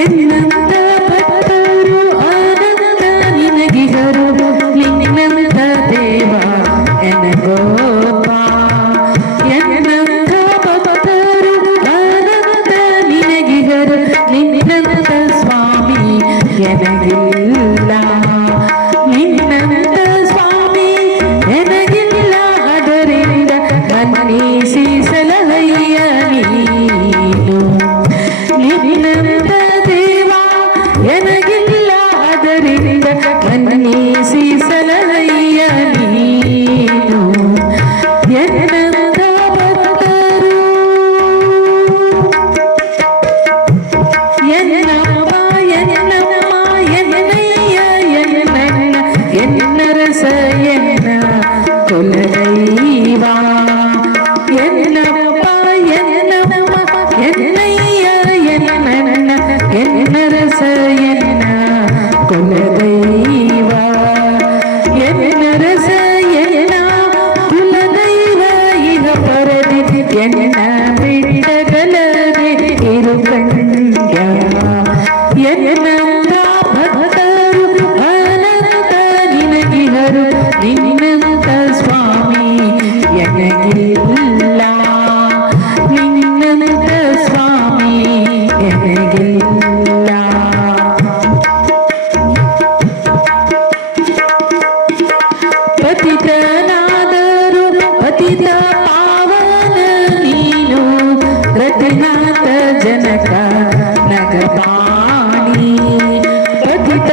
ಎನ್ನಂತ ಭಕ್ತರು ಆನಂದ ನಿನಗಿಹರು ನಿನ್ನಂತ ದೇವ ಎನಗೋಪ. ಎನ್ನಂತ ಭಕ್ತರು ಆನಂದ ನಿನಗಿಹರು ನಿನ್ನಂತ ಸ್ವಾಮಿ ಎನಗಿಲ್ಲ. ನಿನ್ನಂತ ಸ್ವಾಮಿ ಎನಗಿಲ್ಲ, ಅದರಿಂದ ಮನ್ನಿಸಿ ಸಲಹಯ್ಯ ನೀನು. ನಿನ್ನಂತ ದೇವ ಎನಗಿಲ್ಲ, ಅದರಿಂದ ಮನ್ನಿಸಿ ಸಲಹಯ್ಯ ನೀನು. ಎನ್ನಂತ ಭಕ್ತರು ಎನ್ನಮ್ಮ ಎನ್ನಮ್ಮ ಎನ್ನಯ್ಯ ಎನ್ನಣ್ಣ ಎನ್ನರಸ ಎನ್ನ ಕುಲದೈವ. ಎನ್ನಪ್ಪ ಎನ್ನಮ್ಮ ಎನ್ನಯ್ಯ ಎನ್ನಣ್ಣ ಎನ್ನರಸ ಎನ್ನ ಕುಲದೈವ. ಎನ್ನರಸ ಎನ್ನ ಕುಲದೈವ ಇಹ ಪರದಿ ಎನ್ನ ಬಿಟ್ಟಗಲದೆ ಇರು ಕಂಡ್ಯ. ಎನ್ನಂತ ಭಕ್ತರು ಅನಂತ ನಿನಗಿಹರು ನಿನ್ನಂತ ಸ್ವಾಮಿ ಎನಗಿಲ್ಲ. ನಿನ್ನಂತ ಸ್ವಾಮಿ ಎನಗಿಲ್ಲ. ಪತಿತನಾದರು ಪತಿತ ಪಾವನ ನೀನು, ರಘುನಾಥ ಜನಕ ನಗಪಾಣಿ. ಪತಿತ